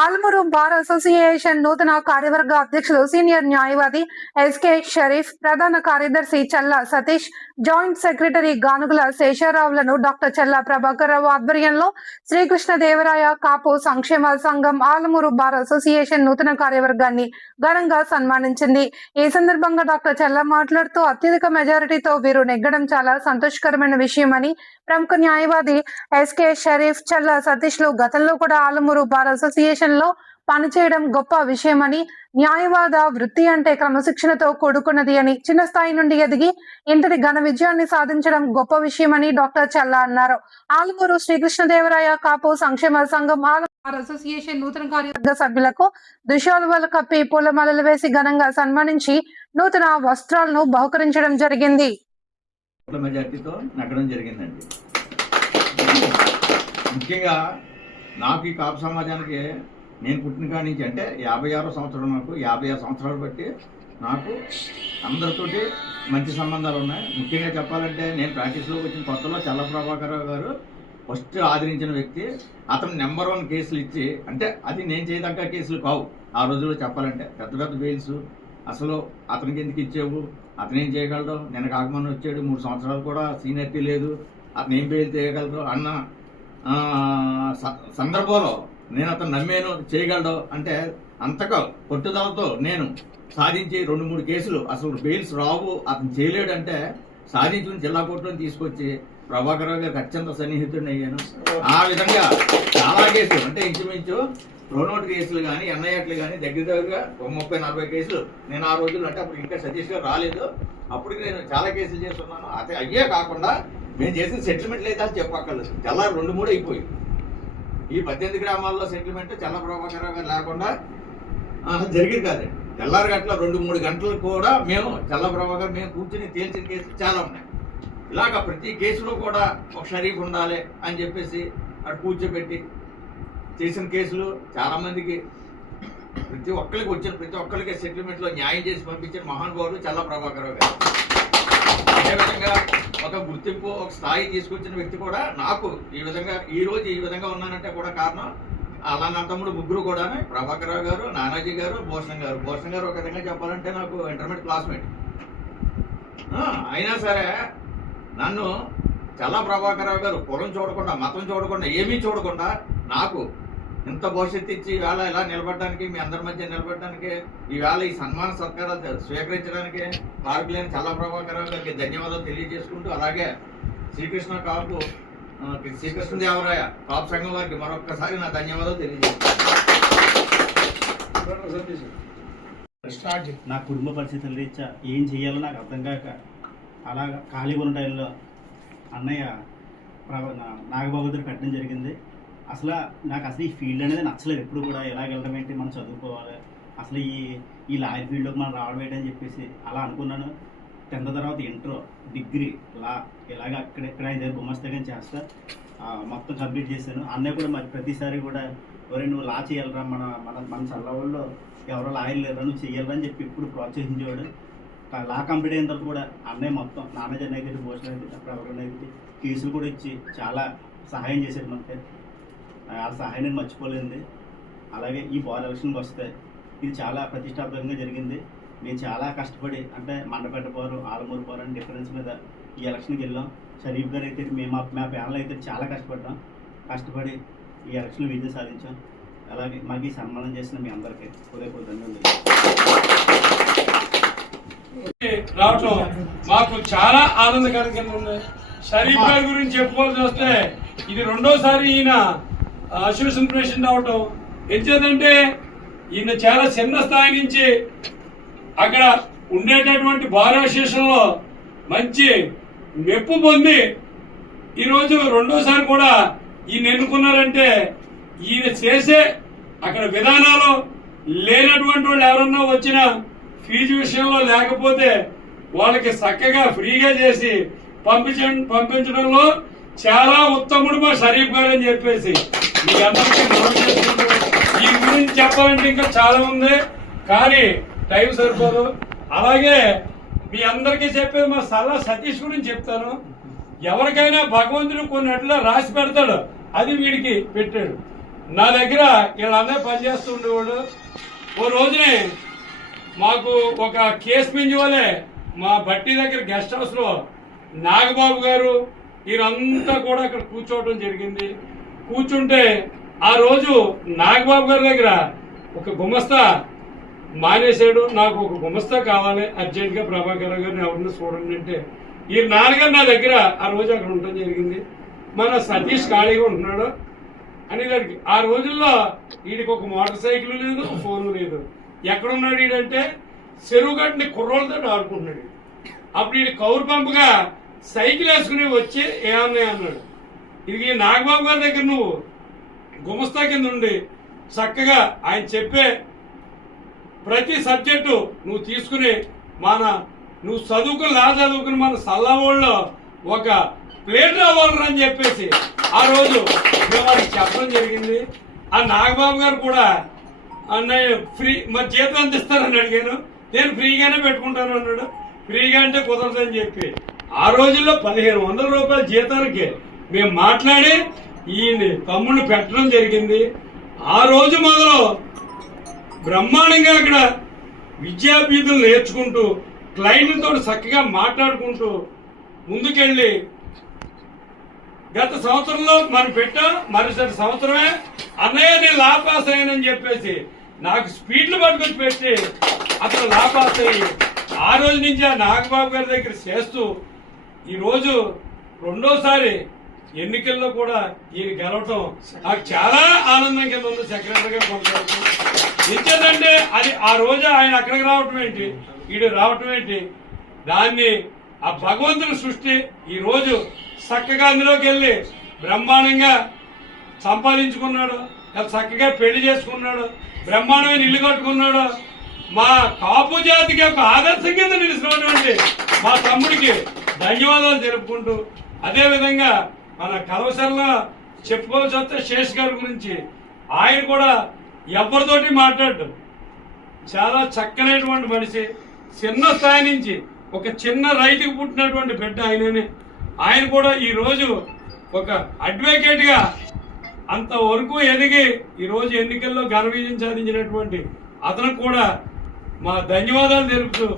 Almuru bar association నూతన కార్యవర్గ అధ్యక్షులు సీనియర్ న్యాయవాది ఎస్కే షరీఫ్, ప్రధాన కార్యదర్శి చల్లా సతీష్, జాయింట్ సెక్రటరీ గానుగుల శేషారావులను డాక్టర్ చల్లా ప్రభాకర్ రావు ఆధ్వర్యంలో శ్రీకృష్ణదేవరాయ కాపు సంక్షేమ సంఘం ఆల్మూరు బార్ అసోసియేషన్ నూతన కార్యవర్గాన్ని ఘనంగా సన్మానించింది. ఈ సందర్భంగా డాక్టర్ చల్లా మాట్లాడుతూ అత్యధిక మెజారిటీతో వీరు నెగ్గడం చాలా సంతోషకరమైన విషయమని, ప్రముఖ న్యాయవాది ఎస్కే షరీఫ్, చల్లా సతీష్ లు గతంలో కూడా ఆల్మూరు బార్ అసోసియేషన్ లో పనిచేయడం గొప్ప విషయమని, న్యాయవాద వృత్తి అంటే క్రమశిక్షణతో కూడుకున్నది అని, చిన్న స్థాయి నుండి ఎదిగి ఇంతటి ఘన విజయాన్ని సాధించడం గొప్ప విషయమని డాక్టర్ చల్లా అన్నారు. ఆల్మూరు శ్రీకృష్ణదేవరాయ కాపు సంక్షేమ సంఘం ఆల్మూరు అసోసియేషన్ నూతన కార్యవర్గ సభ్యులకు దుశాలువలు కప్పి పూలమాలలు వేసి ఘనంగా సన్మానించి నూతన వస్త్రాలను బహుకరించడం జరిగింది. మెజార్టీతో నగ్గడం జరిగిందండి. ముఖ్యంగా నాకు ఈ కాపు సమాజానికి నేను పుట్టిన కాడి నుంచి అంటే 56వ సంవత్సరం, నాకు 56 సంవత్సరాలు బట్టి నాకు అందరితోటి మంచి సంబంధాలు ఉన్నాయి. ముఖ్యంగా చెప్పాలంటే నేను ప్రాక్టీస్లోకి వచ్చిన కొత్తలో చల్లా ప్రభాకర్ రావు గారు ఫస్ట్ ఆదరించిన వ్యక్తి. అతను నెంబర్ 1 కేసులు ఇచ్చి, అంటే అది నేను చేయదగ్గ కేసులు కావు ఆ రోజుల్లో చెప్పాలంటే, పెద్ద పెద్ద బెయిల్స్. అసలు అతనికి ఎందుకు ఇచ్చేవు, అతను ఏం చేయగలడు, నేను కాకమని వచ్చాడు, 3 సంవత్సరాలు కూడా సీనియర్టీ లేదు, అతను ఏం బెయిల్ చేయగలడు అన్న సందర్భంలో నేను అతను నమ్మాను, చేయగలడు అంటే అంతగా పట్టుదలతో నేను సాధించి 2-3 కేసులు అసలు బెయిల్స్ రావు, అతను చేయలేడు అంటే సాధించుకుని జిల్లా కోర్టులో తీసుకొచ్చి ప్రభాకర్ రావు గారికి అత్యంత సన్నిహితుడిని అయ్యాను. ఆ విధంగా చాలా కేసులు అంటే ఇంచుమించు ప్రోనోట్ కేసులు కానీ, ఎన్ఐఏట్లు కానీ దగ్గరగా 30-40 కేసులు నేను ఆ రోజుల్లో, అంటే అప్పుడు ఇంకా సతీష్ గారు రాలేదు, అప్పటికి నేను చాలా కేసులు చేస్తున్నాను. అదే అయ్యే కాకుండా మేము చేసిన సెటిల్మెంట్లు అయితే అది చెప్పక్కర్లేదు, తెల్లారు 2-3 అయిపోయి ఈ 18 గ్రామాల్లో సెటిల్మెంట్ చల్లా ప్రభాకర్ రావు గారు లేకుండా జరిగింది కాదండి. తెల్లారి గంటల 2-3 గంటలు కూడా మేము చల్లా ప్రభాకర్ మేము కూర్చుని తేల్చిన కేసులు చాలా ఉన్నాయి. ఇలాగ ప్రతి కేసులో కూడా ఒక షరీఫ్ ఉండాలి అని చెప్పేసి అక్కడ కూర్చోబెట్టి చేసిన కేసులు చాలా మందికి, ప్రతి ఒక్కరికి వచ్చిన ప్రతి ఒక్కరికి సెటిల్మెంట్లో న్యాయం చేసి పంపించిన మహానుభావులు చల్లా ప్రభాకర్ రావు గారు. అదేవిధంగా ఒక గుర్తింపు, ఒక స్థాయి తీసుకొచ్చిన వ్యక్తి కూడా నాకు ఈ విధంగా ఈ రోజు ఈ విధంగా ఉన్నానంటే కూడా కారణం అలా నా తమ్ముడు ముగ్గురు కూడా, ప్రభాకర్ రావు గారు, నానాజీ గారు, భూషణ్ గారు. భూషణ్ గారు ఒక విధంగా చెప్పాలంటే నాకు ఇంటర్మీడియట్ క్లాస్మేట్. అయినా సరే నన్ను చల్లా ప్రభాకర్ రావు గారు కులం చూడకుండా, మతం చూడకుండా, ఏమీ చూడకుండా నాకు ఇంత భవిష్యత్తు ఇచ్చి ఈవేళ ఇలా నిలబడడానికి, మీ అందరి మధ్య నిలబడడానికి, ఈవేళ ఈ సన్మాన సత్కారాలు స్వీకరించడానికి కారకులైన చల్లా ప్రభాకర్ రావు గారికి ధన్యవాదాలు తెలియజేసుకుంటూ, అలాగే శ్రీకృష్ణదేవరాయ కాపు సంఘం వారికి మరొక్కసారి నా ధన్యవాదాలు తెలియజేస్తాను. నా కుటుంబ పరిస్థితుల రీత్యా ఏం చేయాలో నాకు అర్థం కాక అలా ఖాళీగా ఉన్న టైంలో అన్నయ్య నాగబాబు పెట్టడం జరిగింది. అసలు నాకు ఈ ఫీల్డ్ అనేది నచ్చలేదు ఎప్పుడు కూడా. ఎలాగ వెళ్ళడం ఏంటి, మనం చదువుకోవాలి, అసలు ఈ లాయర్ ఫీల్డ్లోకి మనం రావడం ఏంటి అని చెప్పేసి అలా అనుకున్నాను. 10th తర్వాత ఇంటర్, డిగ్రీ, లా ఇలాగ అక్కడెక్కడ ఆయన దగ్గర గుమస్తగా చేస్తా మొత్తం కంప్లీట్ చేశాను. అన్నయ్య కూడా మరి ప్రతిసారి కూడా ఎవరైనా నువ్వు లా చేయాలరా, మన చల్ల వాళ్ళు ఎవరో లాయర్ లేరా, నువ్వు చేయాలరా అని చెప్పి ఇప్పుడు ప్రోత్సహించేవాడు. లా కంప్లీట్ అయిన తర్వాత కూడా అన్నయ్య మొత్తం నాన్నజన్ అయితే, భూషణ్ అయితే, ప్రభాకర్ అయితే కేసులు కూడా ఇచ్చి చాలా సహాయం చేశారు మనకి. ఆ సహాయం నేను మర్చిపోలేదు. అలాగే ఈ బార్ ఎలక్షన్కి వస్తే ఇది చాలా ప్రతిష్టాత్మకంగా జరిగింది. నేను చాలా కష్టపడి, అంటే మండపేట బారు, ఆలమూరు బారు అని డిఫరెన్స్ మీద ఈ ఎలక్షన్కి వెళ్ళాం. షరీఫ్ గారు అయితే మా ప్యానల్ అయితే చాలా కష్టపడి ఈ ఎలక్షన్లో విజయం సాధించాం. అలాగే మాకు ఈ సన్మానం చేసిన మీ అందరికీ హృదయపూర్వక ధన్యవాదాలు. రావటం మాకు చాలా ఆనందకరంగా ఉంది. షరీఫ్ గారి గురించి చెప్పుకోవాల్సి వస్తే ఇది 2వసారి ఈయన అసోసియేషన్ ప్రెసిడెంట్ అవటం. ఎందుకంటే ఈయన చాలా చిన్న స్థాయి నుంచి అక్కడ ఉండేటటువంటి బార్ అసోసియేషన్ లో మంచి మెప్పు పొంది ఈరోజు 2వసారి కూడా ఈయన ఎన్నుకున్నారంటే ఈయన చేసే అక్కడ విధానాలు లేనటువంటి వాళ్ళు ఎవరన్నా వచ్చిన ఫీజు విషయంలో లేకపోతే వాళ్ళకి చక్కగా ఫ్రీగా చేసి పంపించడంలో చాలా ఉత్తముడు మా షరీఫ్ గారు అని చెప్పేసి మీ అందరికీ ఈ గురించి చెప్పాలంటే ఇంకా చాలా ఉంది, కానీ టైం సరిపోదు. అలాగే మీ అందరికీ చెప్పేది మా చల్లా సతీష్ గురించి చెప్తాను. ఎవరికైనా భగవంతుడు కొన్నట్లో రాసి పెడతాడు, అది వీడికి పెట్టాడు. నా దగ్గర వీళ్ళందరూ పనిచేస్తూ ఉండేవాడు. ఓ రోజునే మాకు ఒక కేసు మింజువలే మా బట్టి దగ్గర గెస్ట్ హౌస్లో నాగబాబు గారు వీరంతా కూడా అక్కడ కూర్చోవడం జరిగింది. కూర్చుంటే ఆ రోజు నాగబాబు గారి దగ్గర ఒక గుమస్తా మానేశాడు. నాకు ఒక గుమస్తా కావాలి అర్జెంట్గా, ప్రభాకర్ గారిని ఎవరిని చూడండి అంటే ఈ నాన్నగారు నా దగ్గర ఆ రోజు అక్కడ ఉండటం జరిగింది. మన సతీష్ ఖాళీగా ఉంటున్నాడు అనేదానికి ఆ రోజుల్లో వీడికి ఒక మోటార్ సైకిల్ లేదు, ఫోన్ లేదు. ఎక్కడున్నాడు వీడంటే చెరువు గడ్డిని కుర్రోళ్ళతో ఆడుకుంటున్నాడు. అప్పుడు వీడి కౌరు పంపుగా సైకిల్ వేసుకుని వచ్చి ఏమన్నాయి అన్నాడు. ఇది నాగబాబు గారి దగ్గర నువ్వు గుమస్తా కింద ఉండి చక్కగా ఆయన చెప్పే ప్రతి సబ్జెక్టు నువ్వు తీసుకుని నువ్వు చదువుకుని మన సల్లవాళ్ళలో ఒక ప్లేట్ అవ్వాలని అని చెప్పేసి ఆ రోజు మేము వారికి చెప్పడం జరిగింది. ఆ నాగబాబు గారు కూడా అన్నయ్య ఫ్రీ మరి జీతం అందిస్తారని అడిగాను. నేను ఫ్రీగానే పెట్టుకుంటాను అన్నాడు. ఫ్రీగా అంటే కుదరదని చెప్పి ఆ రోజుల్లో 1500 రూపాయల జీతానికి మేము మాట్లాడి ఈయన తమ్ముళ్ళు పెట్టడం జరిగింది. ఆ రోజు మొదలు బ్రహ్మాండంగా అక్కడ విద్యాభ్యుతులు నేర్చుకుంటూ క్లయింట్లతో చక్కగా మాట్లాడుకుంటూ ముందుకెళ్ళి గత సంవత్సరంలో మనం పెట్టాం. మరుసటి సంవత్సరమే అన్నయ్య నేను లా పాస్ అయ్యానని చెప్పేసి నాకు స్పీడ్లు పట్టుకొచ్చి పెట్టి అతను లా పాస్ అయ్యి ఆ రోజు నుంచి ఆ నాగబాబు గారి దగ్గర చేస్తూ ఈరోజు రెండోసారి ఎన్నికల్లో కూడా ఈయన గెలవటం నాకు చాలా ఆనందం కింద ఉంది. సెక్రటరీగా కొనసాగుతుంది. ఎందుకంటే అది ఆ రోజు ఆయన అక్కడికి రావటం ఏంటి, ఈడు రావటం ఏంటి, దాన్ని ఆ భగవంతుని సృష్టి. ఈ రోజు చక్కగా అందులోకి వెళ్ళి బ్రహ్మాండంగా సంపాదించుకున్నాడు, చక్కగా పెళ్లి చేసుకున్నాడు, బ్రహ్మాండమైన ఇల్లు కట్టుకున్నాడు. మా కాపు జాతికి ఒక ఆదర్శం కింద నిలిచినటువంటి మా తమ్ముడికి ధన్యవాదాలు తెలుపుకుంటూ, అదేవిధంగా మన కలవసరలో చెప్పుకోవాల్సి వస్తే శేష్ గారి గురించి ఆయన కూడా ఎవరితోటి మాట్లాడటం చాలా చక్కనైనటువంటి మనిషి. చిన్న స్థాయి నుంచి ఒక చిన్న రైతుకు పుట్టినటువంటి బిడ్డ ఆయననే. ఆయన కూడా ఈరోజు ఒక అడ్వకేట్గా అంతవరకు ఎదిగి ఈరోజు ఎన్నికల్లో ఘన విజయం సాధించినటువంటి అతను కూడా మా ధన్యవాదాలు తెలుపుతూ